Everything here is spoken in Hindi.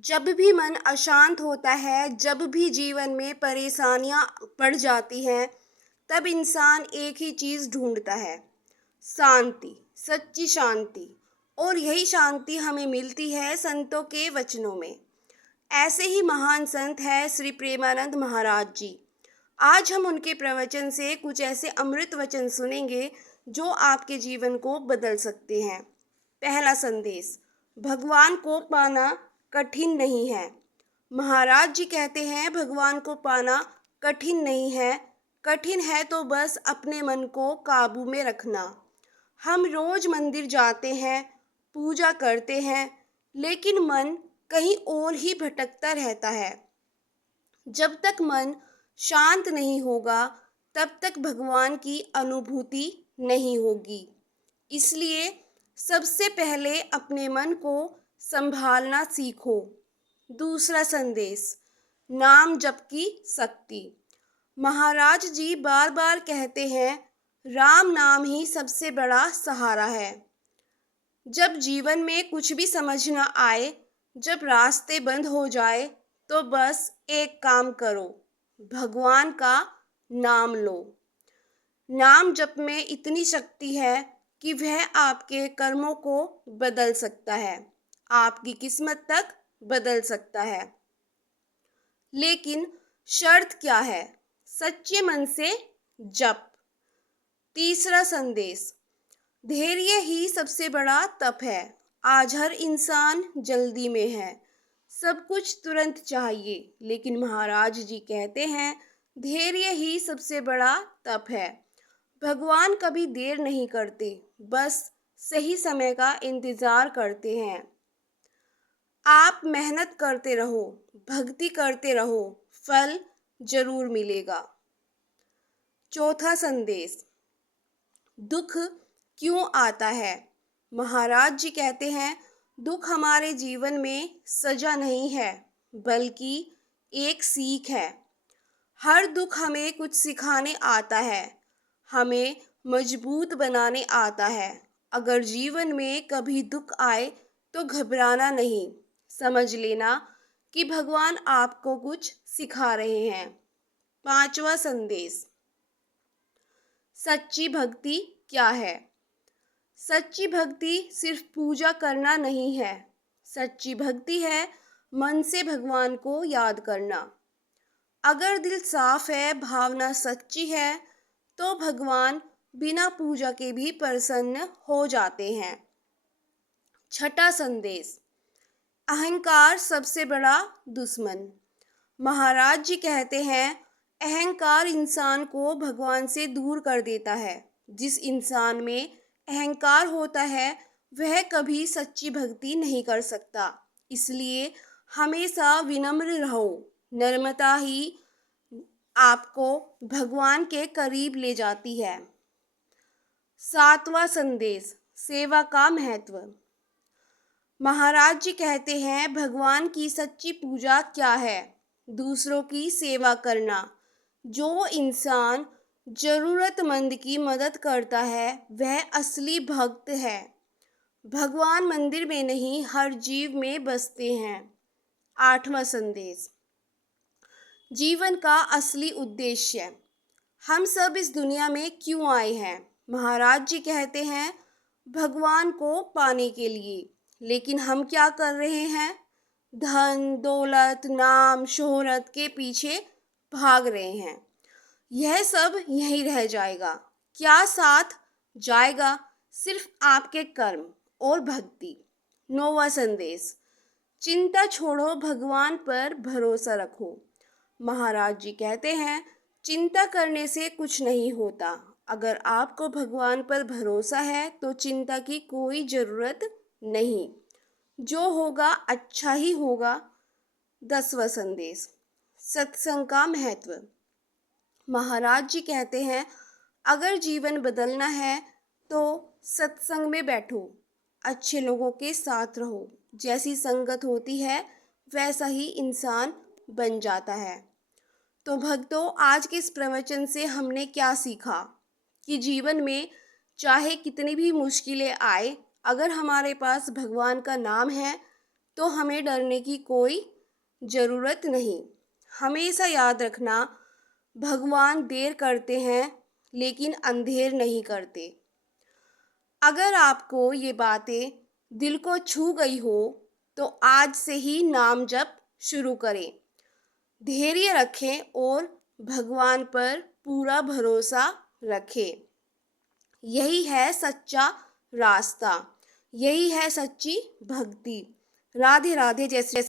जब भी मन अशांत होता है, जब भी जीवन में परेशानियां पड़ जाती हैं, तब इंसान एक ही चीज़ ढूंढता है, शांति, सच्ची शांति। और यही शांति हमें मिलती है संतों के वचनों में। ऐसे ही महान संत है श्री प्रेमानंद महाराज जी। आज हम उनके प्रवचन से कुछ ऐसे अमृत वचन सुनेंगे जो आपके जीवन को बदल सकते हैं। पहला संदेश, भगवान को पाना कठिन नहीं है। महाराज जी कहते हैं भगवान को पाना कठिन नहीं है, कठिन है तो बस अपने मन को काबू में रखना। हम रोज मंदिर जाते हैं, पूजा करते हैं, लेकिन मन कहीं और ही भटकता रहता है। जब तक मन शांत नहीं होगा, तब तक भगवान की अनुभूति नहीं होगी। इसलिए सबसे पहले अपने मन को संभालना सीखो। दूसरा संदेश, नाम जप की शक्ति। महाराज जी बार बार कहते हैं, राम नाम ही सबसे बड़ा सहारा है। जब जीवन में कुछ भी समझ ना आए, जब रास्ते बंद हो जाए, तो बस एक काम करो, भगवान का नाम लो। नाम जप में इतनी शक्ति है कि वह आपके कर्मों को बदल सकता है, आपकी किस्मत तक बदल सकता है। लेकिन शर्त क्या है? सच्चे मन से जप। तीसरा संदेश, धैर्य ही सबसे बड़ा तप है। आज हर इंसान जल्दी में है, सब कुछ तुरंत चाहिए, लेकिन महाराज जी कहते हैं धैर्य ही सबसे बड़ा तप है। भगवान कभी देर नहीं करते, बस सही समय का इंतजार करते हैं। आप मेहनत करते रहो, भक्ति करते रहो, फल जरूर मिलेगा। चौथा संदेश, दुख क्यों आता है? महाराज जी कहते हैं दुख हमारे जीवन में सजा नहीं है, बल्कि एक सीख है। हर दुख हमें कुछ सिखाने आता है, हमें मजबूत बनाने आता है। अगर जीवन में कभी दुख आए तो घबराना नहीं, समझ लेना कि भगवान आपको कुछ सिखा रहे हैं। पांचवा संदेश, सच्ची भक्ति क्या है? सच्ची भक्ति सिर्फ पूजा करना नहीं है, सच्ची भक्ति है मन से भगवान को याद करना। अगर दिल साफ है, भावना सच्ची है, तो भगवान बिना पूजा के भी प्रसन्न हो जाते हैं। छठा संदेश, अहंकार सबसे बड़ा दुश्मन। महाराज जी कहते हैं अहंकार इंसान को भगवान से दूर कर देता है। जिस इंसान में अहंकार होता है वह कभी सच्ची भक्ति नहीं कर सकता। इसलिए हमेशा विनम्र रहो। नम्रता ही आपको भगवान के करीब ले जाती है। सातवां संदेश, सेवा का महत्व। महाराज जी कहते हैं भगवान की सच्ची पूजा क्या है? दूसरों की सेवा करना। जो इंसान जरूरतमंद की मदद करता है वह असली भक्त है। भगवान मंदिर में नहीं, हर जीव में बसते हैं। आठवां संदेश, जीवन का असली उद्देश्य। हम सब इस दुनिया में क्यों आए हैं? महाराज जी कहते हैं भगवान को पाने के लिए। लेकिन हम क्या कर रहे हैं? धन, दौलत, नाम, शोहरत के पीछे भाग रहे हैं। यह सब यहीं रह जाएगा। क्या साथ जाएगा? सिर्फ आपके कर्म और भक्ति। नौवां संदेश, चिंता छोड़ो, भगवान पर भरोसा रखो। महाराज जी कहते हैं चिंता करने से कुछ नहीं होता। अगर आपको भगवान पर भरोसा है तो चिंता की कोई ज़रूरत नहीं, जो होगा अच्छा ही होगा। 10वां संदेश, सत्संग का महत्व। महाराज जी कहते हैं अगर जीवन बदलना है तो सत्संग में बैठो, अच्छे लोगों के साथ रहो। जैसी संगत होती है वैसा ही इंसान बन जाता है। तो भक्तों, आज के इस प्रवचन से हमने क्या सीखा कि जीवन में चाहे कितनी भी मुश्किलें आए, अगर हमारे पास भगवान का नाम है तो हमें डरने की कोई ज़रूरत नहीं। हमेशा याद रखना, भगवान देर करते हैं लेकिन अंधेर नहीं करते। अगर आपको ये बातें दिल को छू गई हो तो आज से ही नाम जप शुरू करें। धैर्य रखें और भगवान पर पूरा भरोसा रखें। यही है सच्चा रास्ता, यही है सच्ची भक्ति। राधे राधे। जय श्री